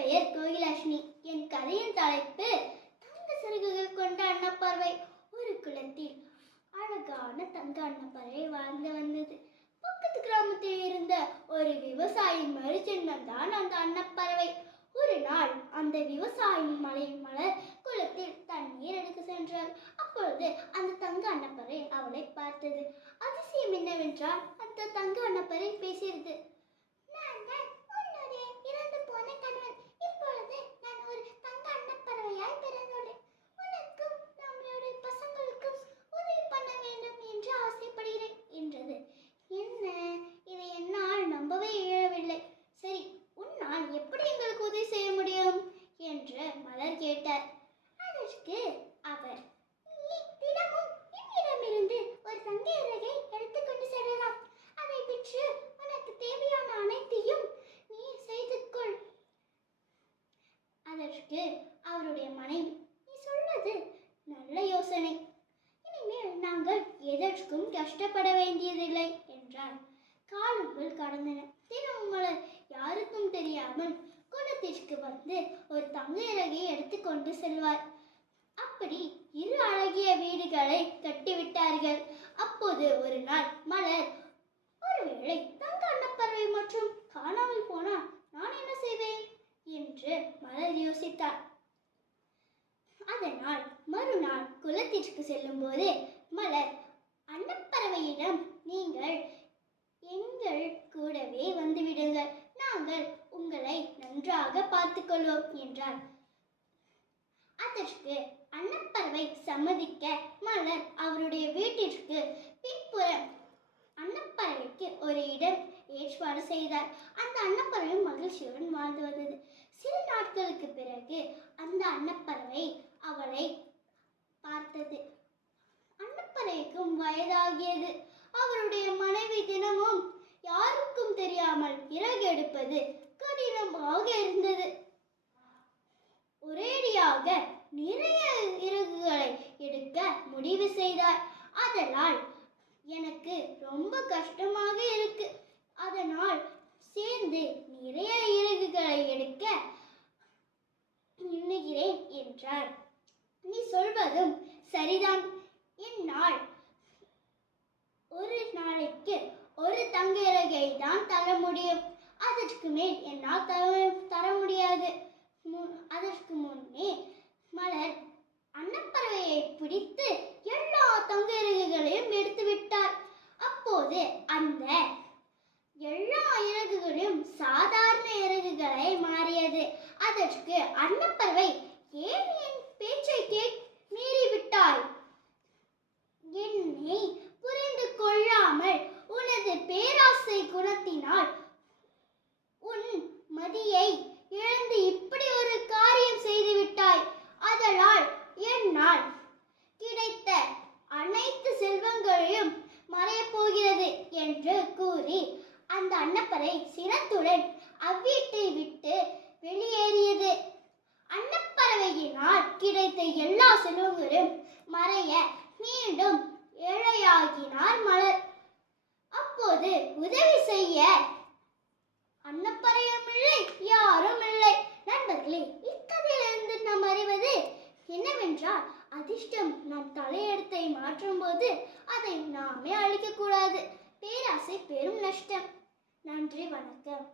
பெயர் கோகிலாஷ்மி. என் கதையின் தலைப்பு தங்க சிறகுகள் கொண்ட அன்னப்பறவை. ஒரு குளத்தில் அழகான தங்க அன்னப்பறவை வாழ்ந்து வந்தது. பக்கத்து கிராமத்தில் இருந்த ஒரு விவசாயின் மறுஜென்மம் தான் அந்த அன்னப்பறவை. ஒரு நாள் அந்த விவசாயின் மலர் குளத்தில் தண்ணீர் எடுக்க சென்றார். அப்பொழுது அந்த தங்க அன்னப்பறவை அவளை பார்த்தது. அதிசயம் என்னவென்றால் அந்த தங்க அன்னப்பறவை பேசியது. எப்படி எங்களுக்கு உதவி செய்ய முடியும் என்று மலர் கேட்டார். அதற்கு அவர், தினமும் என்னிடமிருந்து ஒரு தங்க இறகை எடுத்துக்கொண்டு செல்லலாம். அதை விற்று உனக்கு தேவையான அனைத்தையும் நீ செய்து கொள். அதற்கு அவருடைய மனைவி, நீ சொல்வது நல்ல யோசனை, இனிமேல் நாங்கள் எதற்கும் கஷ்டப்பட வேண்டியதில்லை என்றார். காலங்கள் கடந்தன. தினமும் மலர் யாருக்கும் தெரியாமல் குளத்திற்கு வந்து ஒரு தங்க இறகை எடுத்துக்கொண்டு செல்வார். அப்படி இரு அழகிய வீடுகளை கட்டிவிட்டார்கள். அப்போது ஒரு நாள் மலர், ஒருவேளை தங்க அன்னப்பறவை மற்றும் காணாமல் போனால் நான் என்ன செய்வேன் என்று மலர் யோசித்தார். அதனால் மறுநாள் குளத்திற்கு செல்லும் போது மலர் அன்னப்பறவையிடம், நீங்கள் எங்கள் கூடவே வந்துவிடுங்கள், நாங்கள் உங்களை நன்றாக பார்த்துக் கொள்வோம் என்றார். அதற்கு அன்னப்பறவை சம்மதிக்க மலர் அவருடைய வீட்டிற்கு பின்புறம் அன்னப்பறவைக்கு ஒரு இடம் ஏற்பாடு செய்தார். அந்த அன்னப்பறவை மகிழ்ச்சியுடன் வாழ்ந்து வந்தது. சில நாட்களுக்கு பிறகு அந்த அன்னப்பறவை அவளை பார்த்தது. அன்னப்பறவைக்கும் வயதாகியது. அவருடைய மனைவி தினமும் யாருக்கும் தெரியாமல் இறகு எடுப்பது கடினமாக இருந்தது. ஒரேடியாக நிறைய இறகுகளை எடுக்க முடிவு செய்தார். அதனால் எனக்கு ரொம்ப கஷ்டமாக இருக்கு, அதனால் சேர்ந்து நிறைய இறகுகளை எடுக்க எண்ணுகிறேன் என்றார். நீ சொல்வதும் சரிதான், என்னால் ஒரு நாளைக்கு ஒரு தங்க இறகை தான் தர முடியும், அதற்கு மேல் என்னால் தர முடியாது. அதற்கு முன்னே மலர் அன்னப்பறவையை பிடித்து எல்லா தங்க இறகுகளையும் எடுத்து விட்டார். அப்போது அந்த எல்லா இறகுகளும் சாதாரண இறகுகளை மாறியது. அதற்கு அன்னப்பறவை, ஏன் என் பேச்சை மீறிவிட்டாய்? என்னை புரிந்து கொள்ளாமல் உனது பேராசை குணத்தினால் உன் மதியை இழந்து இப்படி ஒரு காரியம் செய்து விட்டாய். அதனால் என்னால் கிடைத்த அனைத்து செல்வங்களையும் மறையப் போகிறது என்று கூறி அந்த அன்னப்பறவை சினத்துடன் அவ்வீட்டை விட்டு வெளியேறியது. அன்னப்பறவையினால் கிடைத்த எல்லா செல்வங்களும் மறைய மீண்டும் ஏழையாகினார் மலர். அப்போது உதவி செய்ய அன்னப்பறவையும் இல்லை, யாரும் இல்லை. நண்பர்களே, இக்கதையிலிருந்து நாம் அறிவது என்னவென்றால், அதிர்ஷ்டம் நம் தலையெழுத்தை மாற்றும் போது அதை நாமே அழிக்கக்கூடாது. பேராசை பெரும் நஷ்டம். நன்றி, வணக்கம்.